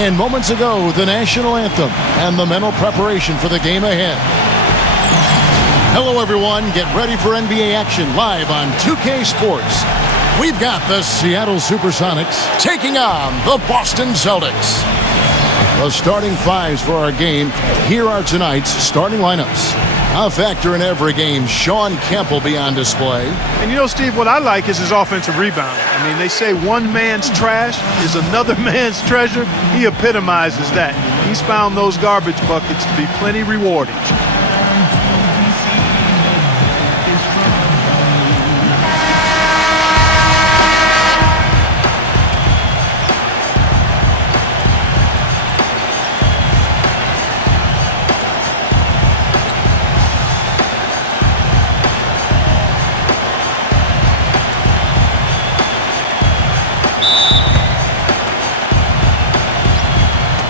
And moments ago, the national anthem and the mental preparation for the game ahead. Hello, everyone. Get ready for NBA action live on 2K Sports. We've got the Seattle SuperSonics taking on the Boston Celtics. The starting fives for our game. Here are tonight's starting lineups. A factor in every game, Shawn Kemp will be on display. And you know, Steve, what I like is his offensive rebound. I mean, they say one man's trash is another man's treasure. He epitomizes that. He's found those garbage buckets to be plenty rewarding.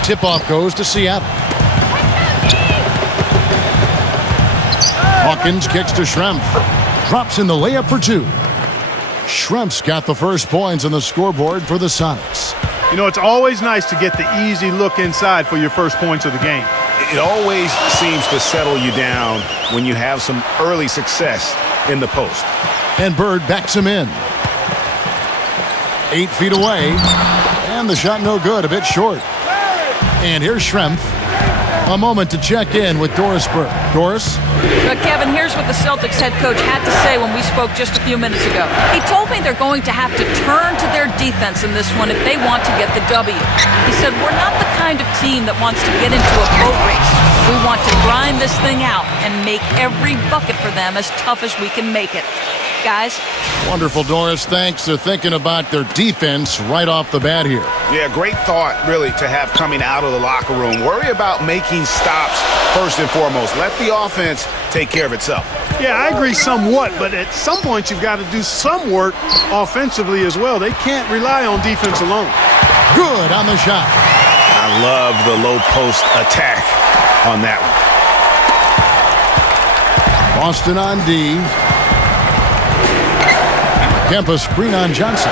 Tip-off goes to Seattle. Hawkins kicks to Schrempf. Drops in the layup for two. Schrempf's got the first points on the scoreboard for the Sonics. You know, it's always nice to get the easy look inside for your first points of the game. It always seems to settle you down when you have some early success in the post. And Bird backs him in. 8 feet away. And the shot no good, a bit short. And here's Schrempf. A moment to check in with Doris Burke. Doris? Kevin, here's what the Celtics head coach had to say when we spoke just a few minutes ago. He told me they're going to have to turn to their defense in this one if they want to get the W. He said, we're not the kind of team that wants to get into a boat race. We want to grind this thing out and make every bucket for them as tough as we can make it. Guys? Wonderful, Doris. Thanks. They're thinking about their defense right off the bat here. Yeah, great thought, really, to have coming out of the locker room. Worry about making stops first and foremost. Let the offense take care of itself. Yeah, I agree somewhat, but at some point you've got to do some work offensively as well. They can't rely on defense alone. Good on the shot. I love the low post attack on that one. Boston on D. Kemp a screen on Johnson.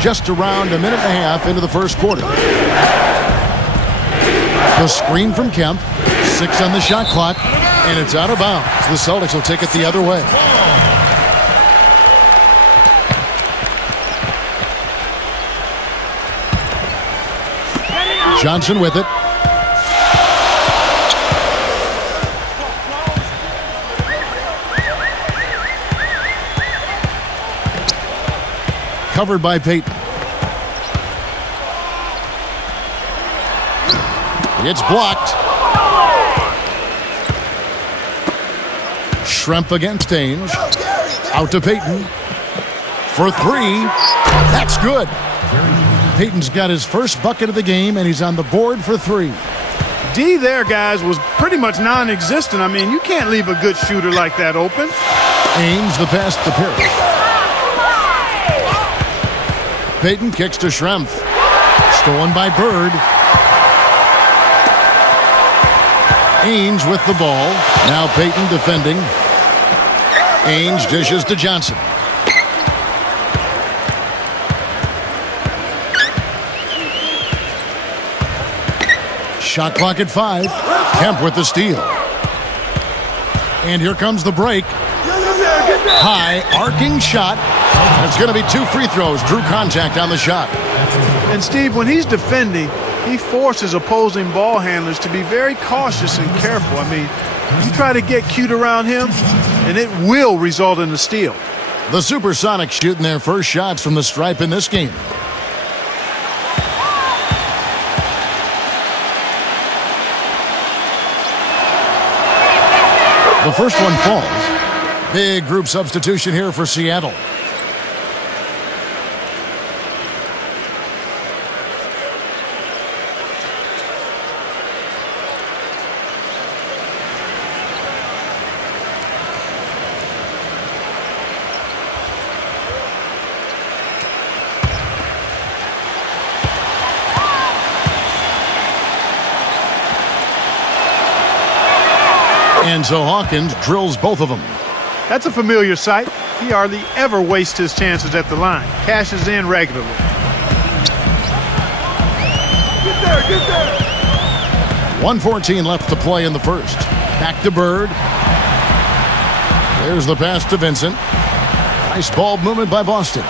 Just around a minute and a half into the first quarter. The screen from Kemp. 6 on the shot clock. And it's out of bounds. The Celtics will take it the other way. Johnson with it. Covered by Payton. It's blocked. Schrempf against Ainge. Out to Payton. For 3. That's good. Payton's got his first bucket of the game, and he's on the board for 3. D there, guys, was pretty much non-existent. I mean, you can't leave a good shooter like that open. Ainge the pass to Parrish. Payton kicks to Schrempf. Stolen by Bird. Ainge with the ball. Now Payton defending. Ainge dishes to Johnson. Shot clock at 5. Kemp with the steal. And here comes the break. High arcing shot. And it's going to be 2 free throws. Drew contact on the shot. And Steve, when he's defending, he forces opposing ball handlers to be very cautious and careful. I mean, you try to get cute around him, and it will result in a steal. The SuperSonics shooting their first shots from the stripe in this game. The first one falls. Big group substitution here for Seattle. And so Hawkins drills both of them. That's a familiar sight. He hardly ever wastes his chances at the line. Cashes in regularly. Get there, get there. 1:14 left to play in the first. Back to Bird. There's the pass to Vincent. Nice ball movement by Boston.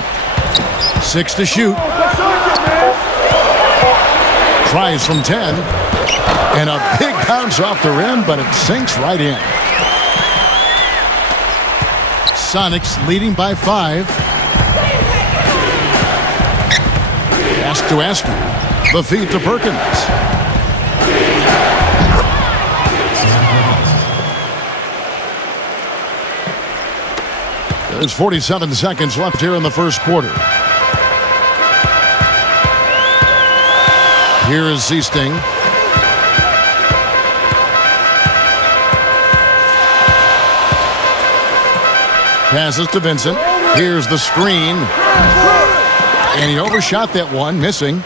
6 to shoot. Tries from 10. And a big bounce off the rim, but it sinks right in. Sonics leading by 5. Pass to Astor. The feed to Perkins. There's 47 seconds left here in the first quarter. Here is Seasting. Passes to Vincent. Here's the screen. And he overshot that one, missing.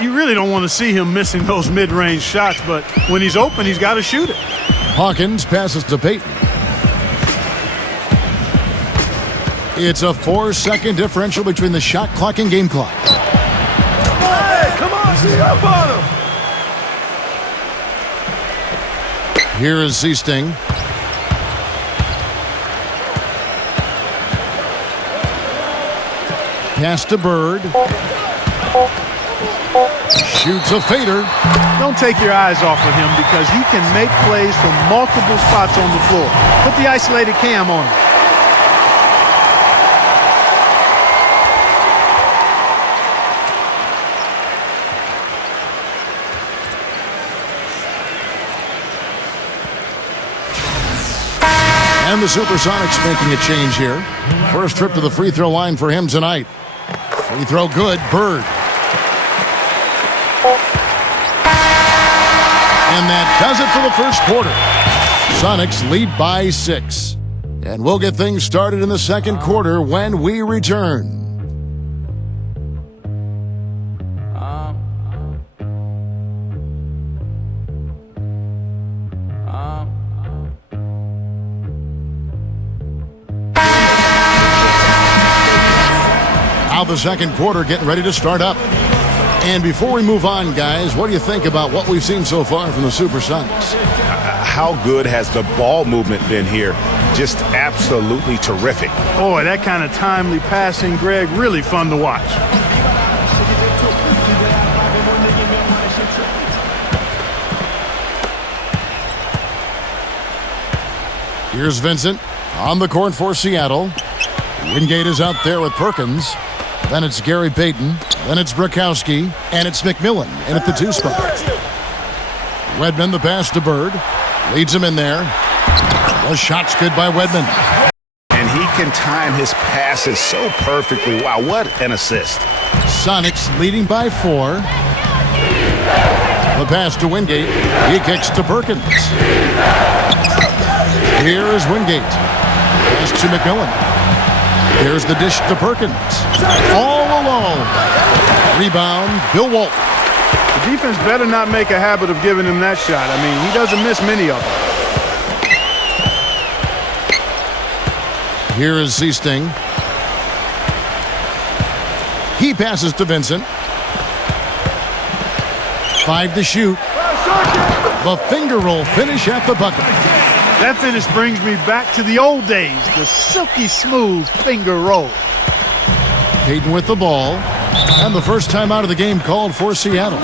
You really don't want to see him missing those mid-range shots, but when he's open, he's got to shoot it. Hawkins passes to Payton. It's a 4-second differential between the shot clock and game clock. Hey, come on, see up on him. Here is Seasting. Pass to Bird. Shoots a fader. Don't take your eyes off of him because he can make plays from multiple spots on the floor. Put the isolated cam on him. And the SuperSonics making a change here. First trip to the free throw line for him tonight. Free throw good, Bird. And that does it for the first quarter. Sonics lead by 6. And we'll get things started in the second quarter when we return. Now the second quarter getting ready to start up. And before we move on, guys, what do you think about what we've seen so far from the SuperSonics? How good has the ball movement been here? Just absolutely terrific. Boy, that kind of timely passing, Greg, really fun to watch. Here's Vincent on the court for Seattle. Wingate is out there with Perkins. Then it's Gary Payton. Then it's Brakowski. And it's McMillan in at the 2 spot. Wedman, the pass to Bird. Leads him in there. The shot's good by Wedman. And he can time his passes so perfectly. Wow, what an assist. Sonics leading by 4. The pass to Wingate. He kicks to Perkins. Here is Wingate. Pass to McMillan. Here's the dish to Perkins. All alone. Rebound, Bill Walton. The defense better not make a habit of giving him that shot. I mean, he doesn't miss many of them. Here is Seasting. He passes to Vincent. 5 to shoot. The finger roll finish at the bucket. That finish brings me back to the old days, the silky smooth finger roll. Payton with the ball. And the first time out of the game called for Seattle.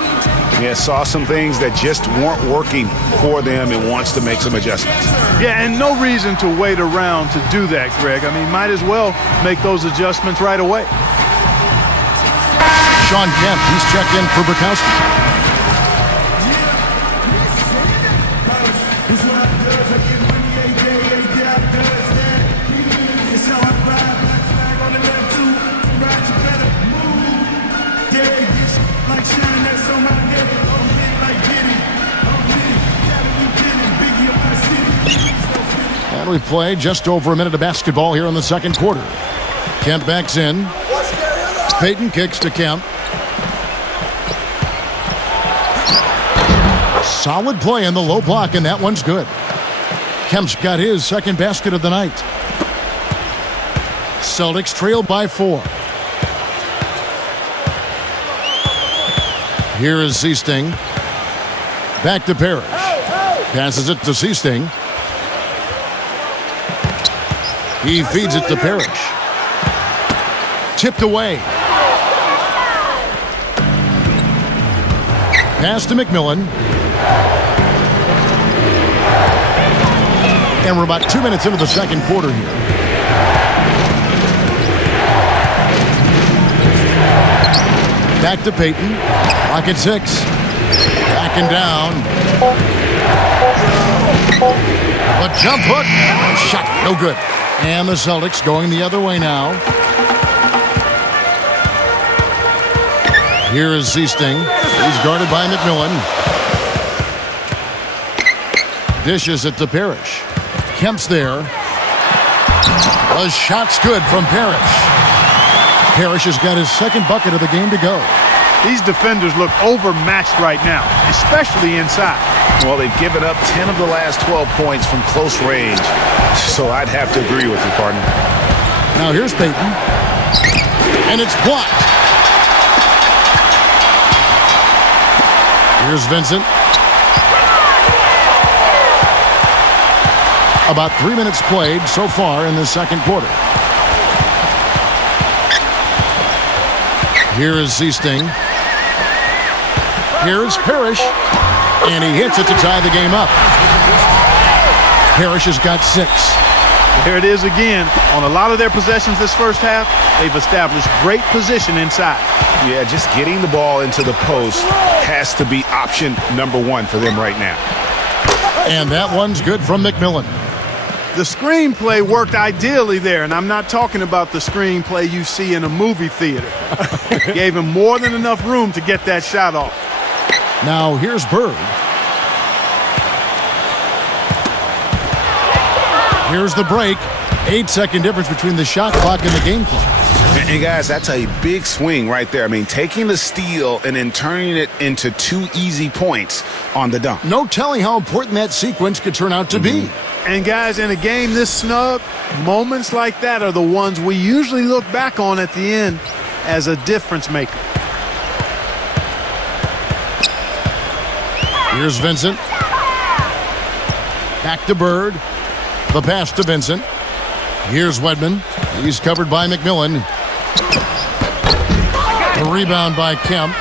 Yeah, saw some things that just weren't working for them and wants to make some adjustments. Yeah, and no reason to wait around to do that, Greg. I mean, might as well make those adjustments right away. Sean Kemp, he's checked in for Brakowski. And we play just over a minute of basketball here in the second quarter. Kemp backs in. Payton kicks to Kemp. Solid play in the low block, and that one's good. Kemp's got his second basket of the night. Celtics trail by 4. Here is Seasting. Back to Parrish. Passes it to Seasting. He feeds it to Parrish. Tipped away. Pass to McMillan. And we're about 2 minutes into the second quarter here. Back to Payton. Lock at 6. Back and down. A jump hook. Shot. No good. And the Celtics going the other way now. Here is Seasting. He's guarded by McMillan. Dishes it to Parrish. Kemp's there. A shot's good from Parrish. Parrish has got his second bucket of the game to go. These defenders look overmatched right now, especially inside. Well, they've given up 10 of the last 12 points from close range. So I'd have to agree with you, partner. Now here's Payton. And it's blocked. Here's Vincent. About 3 minutes played so far in the second quarter. Here is Seasting. Here's Parrish. And he hits it to tie the game up. Parrish has got 6. There it is again. On a lot of their possessions this first half, they've established great position inside. Yeah, just getting the ball into the post has to be option number 1 for them right now. And that one's good from McMillan. The screenplay worked ideally there, and I'm not talking about the screenplay you see in a movie theater. Gave him more than enough room to get that shot off. Now here's Bird. Here's the break. 8-second difference between the shot clock and the game clock. And guys, that's a big swing right there. I mean, taking the steal and then turning it into 2 easy points on the dunk. No telling how important that sequence could turn out to be. And guys, in a game this snug, moments like that are the ones we usually look back on at the end as a difference maker. Here's Vincent. Back to Bird. The pass to Vincent. Here's Wedman. He's covered by McMillan. The rebound by Kemp.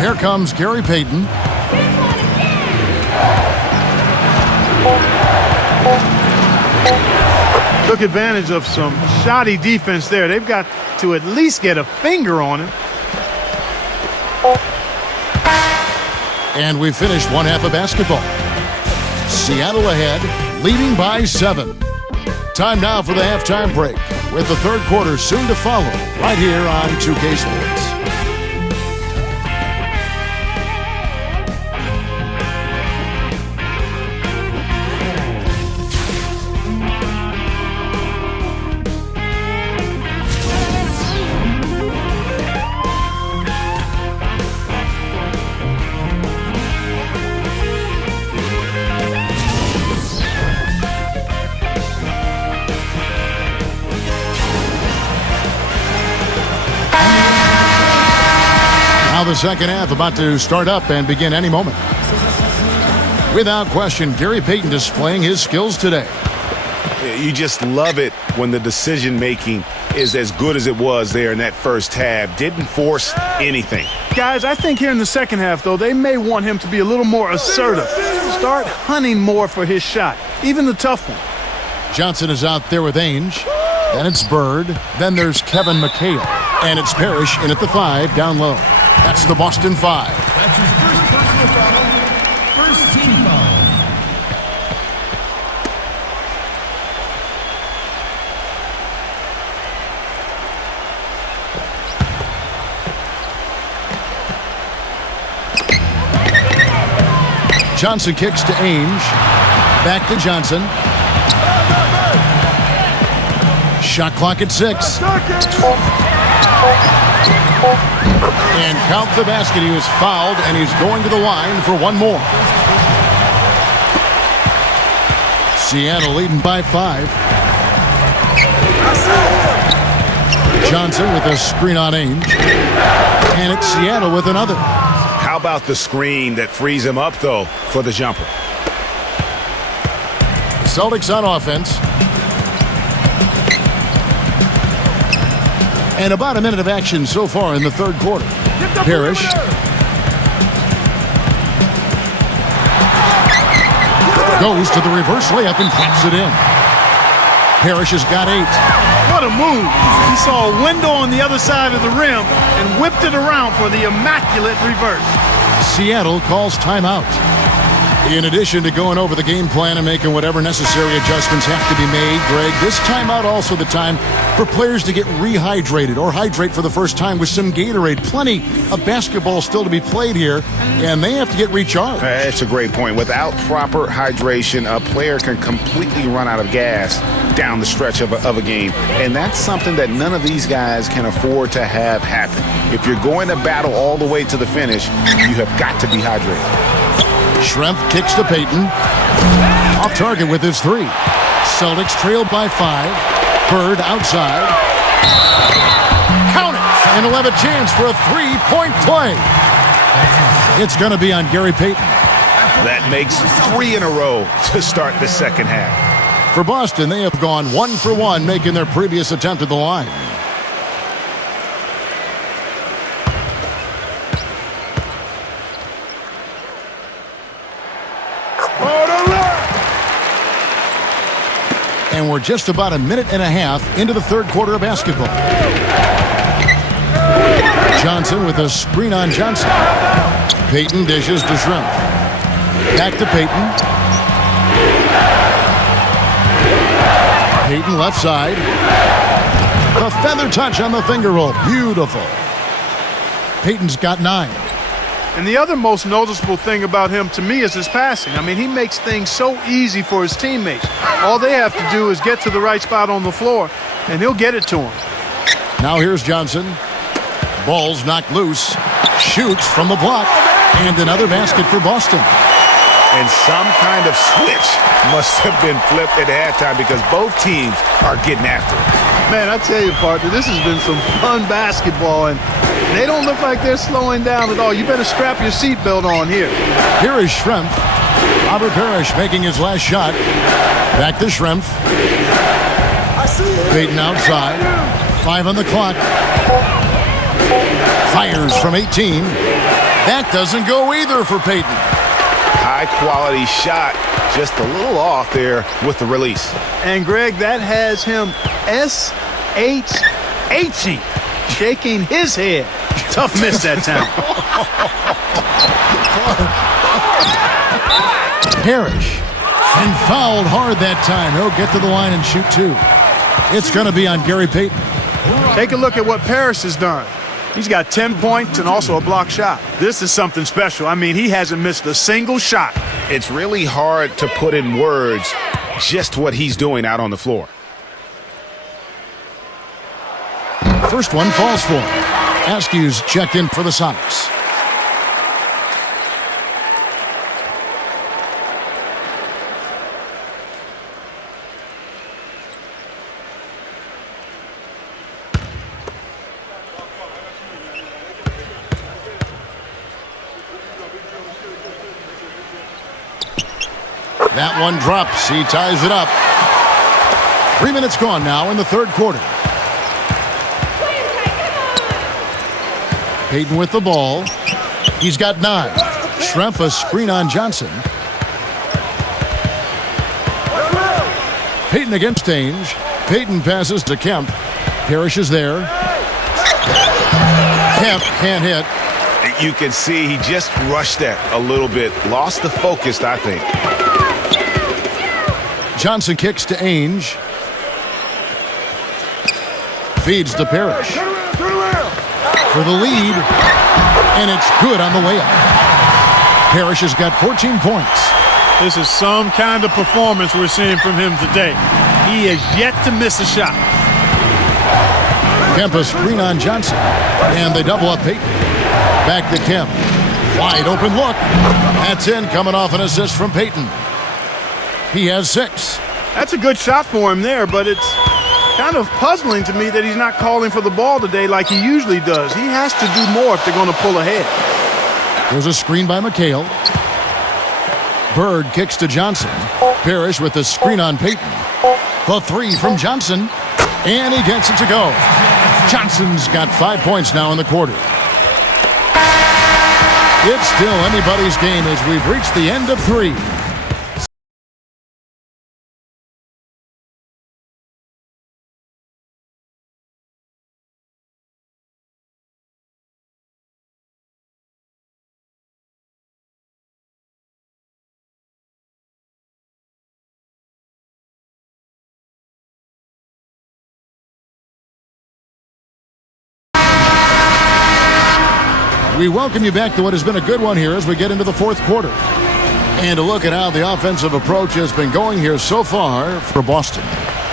Here comes Gary Payton. Took advantage of some shoddy defense there. They've got to at least get a finger on him. And we finished one half of basketball. Seattle ahead, leading by 7. Time now for the halftime break, with the third quarter soon to follow, right here on 2K Sports. Now the second half about to start up and begin any moment. Without question, Gary Payton displaying his skills today. You just love it when the decision-making is as good as it was there in that first half. Didn't force anything. Guys, I think here in the second half, though, they may want him to be a little more assertive. Start hunting more for his shot, even the tough one. Johnson is out there with Ainge. Then it's Bird. Then there's Kevin McHale. And it's Parrish in at the 5 down low. That's the Boston 5. That's his first personal foul. First team foul. Johnson kicks to Ainge. Back to Johnson. Shot clock at 6. And count the basket. He was fouled, and he's going to the line for one more. Seattle leading by 5. Johnson with a screen on Ainge. And it's Seattle with another. How about the screen that frees him up, though, for the jumper? Celtics on offense. And about a minute of action so far in the third quarter. Parrish. Goes to the reverse layup and pops it in. Parrish has got 8. What a move. He saw a window on the other side of the rim and whipped it around for the immaculate reverse. Seattle calls timeout. In addition to going over the game plan and making whatever necessary adjustments have to be made, Greg, this timeout also the time for players to get rehydrated or hydrate for the first time with some Gatorade. Plenty of basketball still to be played here, and they have to get recharged. That's a great point. Without proper hydration, a player can completely run out of gas down the stretch of a game, and that's something that none of these guys can afford to have happen. If you're going to battle all the way to the finish, you have got to be hydrated. Schrempf kicks to Payton. Off target with his 3. Celtics trailed by 5. Bird outside. Count it! And he'll have a chance for a 3-point play. It's going to be on Gary Payton. That makes 3 in a row to start the second half. For Boston, they have gone 1 for 1, making their previous attempt at the line. And we're just about a minute and a half into the third quarter of basketball. Johnson with a screen on Johnson. Payton dishes to Schrempf. Back to Payton. Payton left side. The feather touch on the finger roll. Beautiful. Payton's got 9. And the other most noticeable thing about him to me is his passing. I mean, he makes things so easy for his teammates. All they have to do is get to the right spot on the floor, and he'll get it to him. Now here's Johnson. Ball's knocked loose. Shoots from the block. And another basket for Boston. And some kind of switch must have been flipped at halftime because both teams are getting after it. Man, I tell you, partner, this has been some fun basketball, and they don't look like they're slowing down at all. You better strap your seatbelt on here. Here is Schrempf. Robert Parrish making his last shot. Back to Schrempf. Payton outside. 5 on the clock. Fires from 18. That doesn't go either for Payton. High-quality shot, just a little off there with the release. And, Greg, that has him S-H-H-E, shaking his head. Tough miss that time. Parrish. And fouled hard that time. He'll get to the line and shoot 2. It's going to be on Gary Payton. Take a look at what Parrish has done. He's got 10 points and also a block shot. This is something special. I mean, he hasn't missed a single shot. It's really hard to put in words just what he's doing out on the floor. First one falls for him. Askew's checked in for the Sonics. That one drops. He ties it up. 3 minutes gone now in the third quarter. Payton with the ball. He's got 9. Schrempf a screen on Johnson. Payton against Ainge. Payton passes to Kemp. Parrish is there. Kemp can't hit. You can see he just rushed that a little bit. Lost the focus, I think. Johnson kicks to Ainge. Feeds to Parrish. For the lead. And it's good on the layup. Parrish has got 14 points. This is some kind of performance we're seeing from him today. He has yet to miss a shot. Kemp a screen on Johnson. And they double up Payton. Back to Kemp. Wide open look. That's in, coming off an assist from Payton. He has 6. That's a good shot for him there, but it's Kind of puzzling to me that he's not calling for the ball today like he usually does. He has to do more if they're going to pull ahead. There's a screen by McHale. Bird kicks to Johnson. Parrish with the screen on Payton. The three from Johnson. And he gets it to go. Johnson's got 5 points now in the quarter. It's still anybody's game as we've reached the end of 3. We welcome you back to what has been a good one here as we get into the fourth quarter. And a look at how the offensive approach has been going here so far for Boston.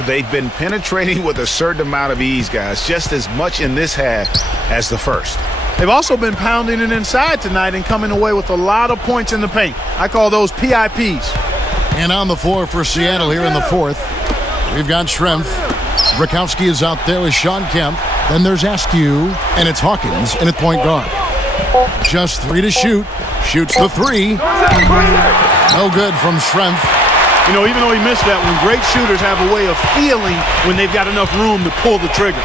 They've been penetrating with a certain amount of ease, guys, just as much in this half as the first. They've also been pounding it inside tonight and coming away with a lot of points in the paint. I call those PIPs. And on the floor for Seattle here in the fourth, we've got Schrempf. Brakowski is out there with Sean Kemp. Then there's Askew, and it's Hawkins in at point guard. Just 3 to shoot. Shoots the 3. No good from Schrempf. You know, even though he missed that one, great shooters have a way of feeling when they've got enough room to pull the trigger.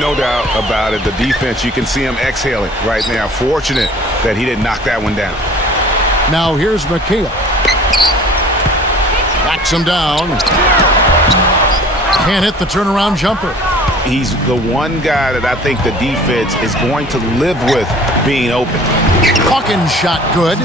No doubt about it. The defense, you can see him exhaling right now. Fortunate that he didn't knock that one down. Now here's McHale. Backs him down. Can't hit the turnaround jumper. He's the one guy that I think the defense is going to live with being open. Hawkins shot good.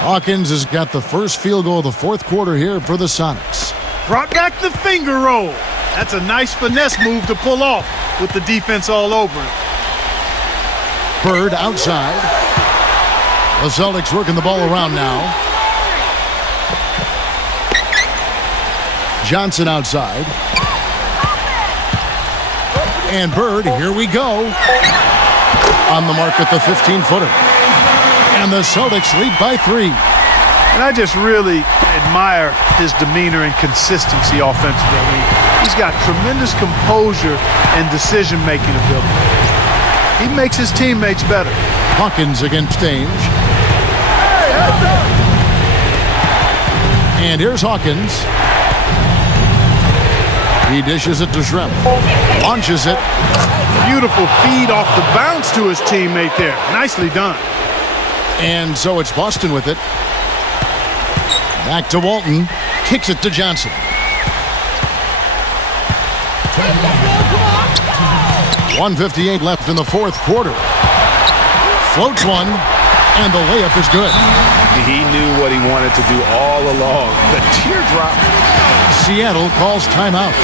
Hawkins has got the first field goal of the fourth quarter here for the Sonics. Brought back the finger roll. That's a nice finesse move to pull off with the defense all over him. Bird outside. The Celtics working the ball around now. Johnson outside. And Bird, here we go. On the mark at the 15-footer. And the Celtics lead by 3. And I just really admire his demeanor and consistency offensively. I mean, he's got tremendous composure and decision-making ability. He makes his teammates better. Hawkins against Ainge. And here's Hawkins. He dishes it to Schrempf. Launches it. Beautiful feed off the bounce to his teammate there. Nicely done. And so it's Boston with it. Back to Walton. Kicks it to Johnson. .158 left in the fourth quarter. Floats one. And the layup is good. He knew what he wanted to do all along. The teardrop. Seattle calls timeout.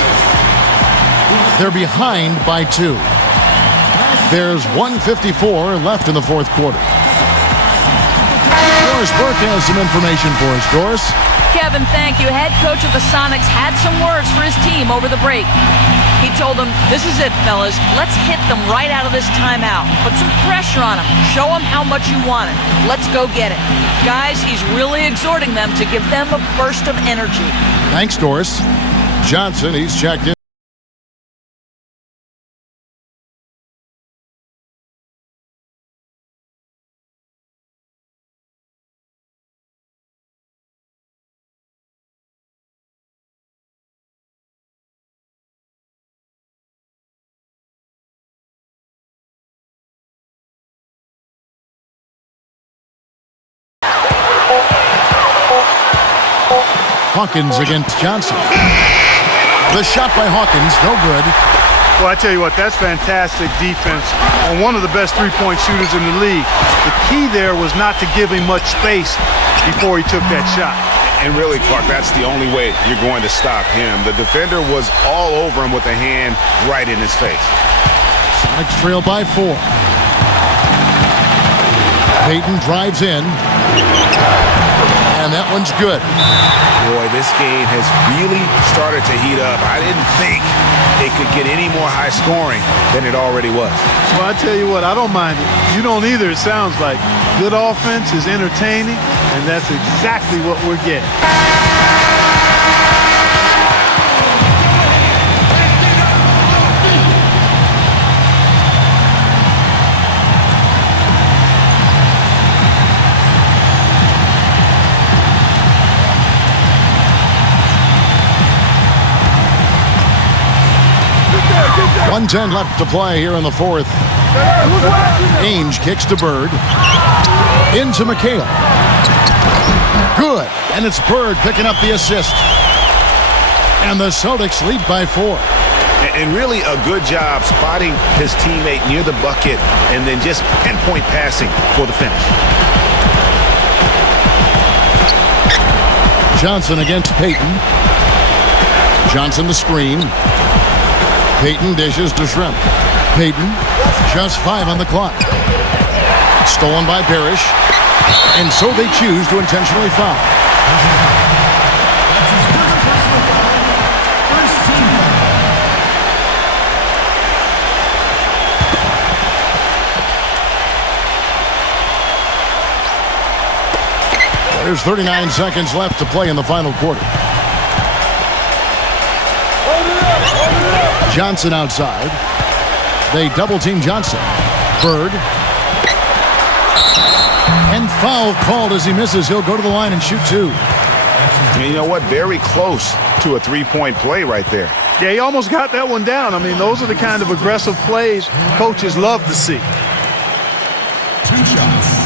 They're behind by 2. There's 1:54 left in the fourth quarter. Doris Burke has some information for us. Doris? Kevin, thank you. Head coach of the Sonics had some words for his team over the break. He told them, this is it, fellas. Let's hit them right out of this timeout. Put some pressure on them. Show them how much you want it. Let's go get it. Guys, he's really exhorting them to give them a burst of energy. Thanks, Doris. Johnson, he's checked in. Hawkins against Johnson. The shot by Hawkins, no good. Well, I tell you what, that's fantastic defense on one of the best three-point shooters in the league. The key there was not to give him much space before he took that shot. And really, Clark, that's the only way you're going to stop him. The defender was all over him with a hand right in his face. Sonics trail by 4. Payton drives in. And that one's good. Boy, this game has really started to heat up. I didn't think it could get any more high scoring than it already was. Well, I tell you what, I don't mind it. You don't either, it sounds like. Good offense is entertaining, and that's exactly what we're getting. 1:10 left to play here in the fourth. Ainge kicks to Bird. Into McHale. Good. And it's Bird picking up the assist. And the Celtics lead by 4. And really a good job spotting his teammate near the bucket and then just pinpoint passing for the finish. Johnson against Payton. Johnson the screen. Payton dishes to Shrimp. Payton, just 5 on the clock. Stolen by Parrish. And so they choose to intentionally foul. There's 39 seconds left to play in the final quarter. Johnson outside. They double-team Johnson. Bird. And foul called as he misses. He'll go to the line and shoot 2. And you know what? Very close to a three-point play right there. Yeah, he almost got that one down. I mean, those are the kind of aggressive plays coaches love to see. 2 shots.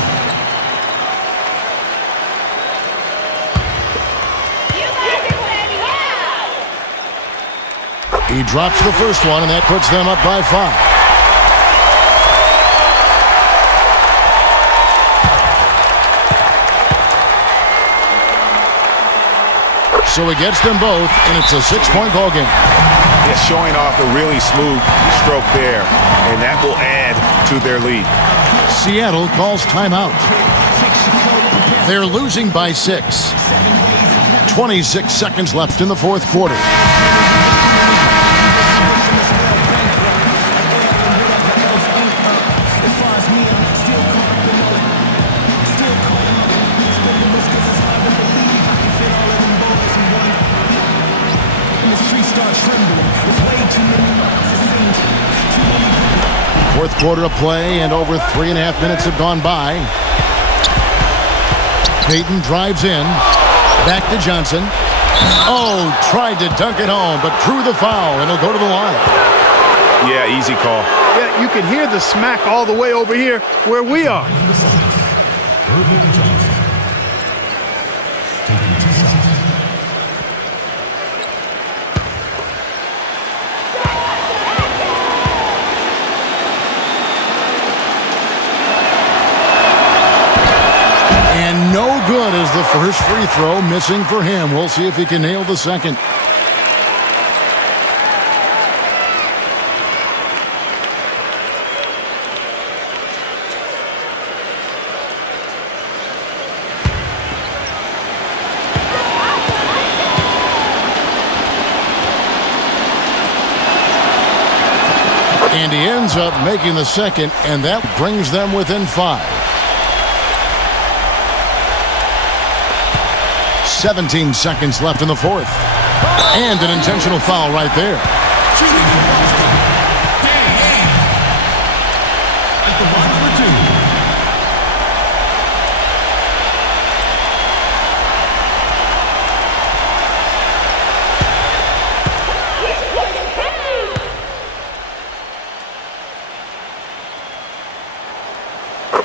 He drops the first one, and that puts them up by 5. So he gets them both, and it's a 6-point ball game. Yeah, showing off a really smooth stroke there, and that will add to their lead. Seattle calls timeout. They're losing by 6. 26 seconds left in the fourth quarter. Fourth quarter of play, and over 3.5 minutes have gone by. Payton drives in. Back to Johnson. Oh, tried to dunk it home, but drew the foul, and he'll go to the line. Yeah, easy call. Yeah, you can hear the smack all the way over here where we are. No good as the first free throw missing for him. We'll see if he can nail the second. And he ends up making the second, and that brings them within 5. 17 seconds left in the fourth. And an intentional foul right there.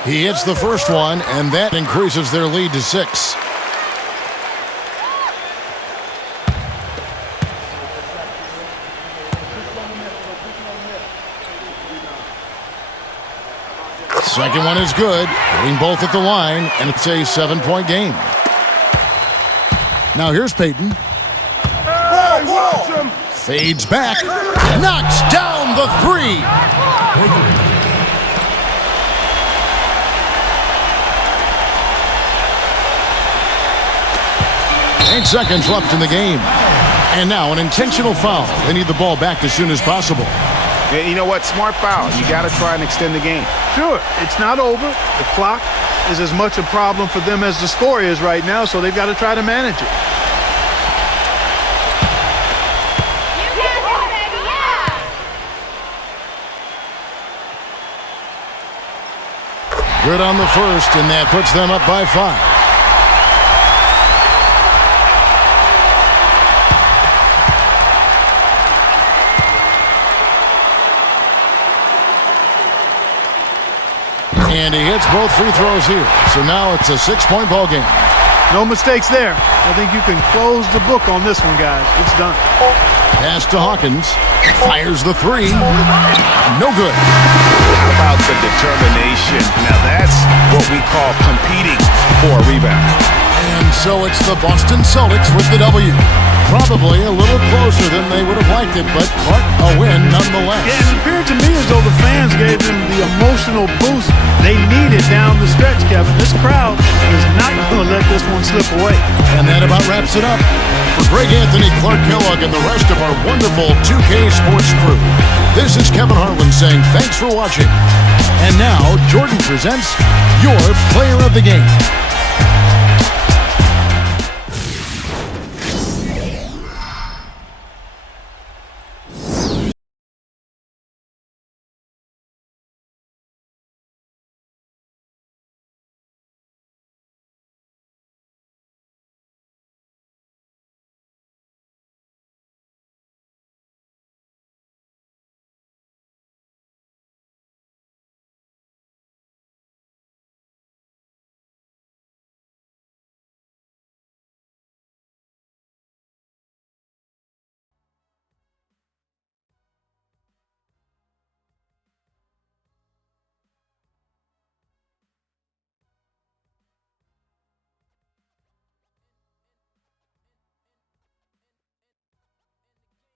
He hits the first one, and that increases their lead to 6. Second one is good, hitting both at the line, and it's a 7-point game. Now here's Payton. Hey, watch him. Fades back, knocks down the 3. 8 seconds left in the game. And now an intentional foul. They need the ball back as soon as possible. And you know what? Smart foul. You got to try and extend the game. Sure, it's not over. The clock is as much a problem for them as the score is right now, so they've got to try to manage it. Good on the first, and that puts them up by 5. And he hits both free throws here. So now it's a 6-point ball game. No mistakes there. I think you can close the book on this one, guys. It's done. Pass to Hawkins. Fires the three. No good. How about the determination? Now that's what we call competing for a rebound. And so it's the Boston Celtics with the W. Probably a little closer than they would have liked it, but a win nonetheless. Yeah, it appeared to me as though the fans gave them the emotional boost they needed down the stretch, Kevin. This crowd is not going to let this one slip away. And that about wraps it up. For Greg Anthony, Clark Kellogg, and the rest of our wonderful 2K Sports crew, this is Kevin Harlan saying thanks for watching. And now, Jordan presents your Player of the Game.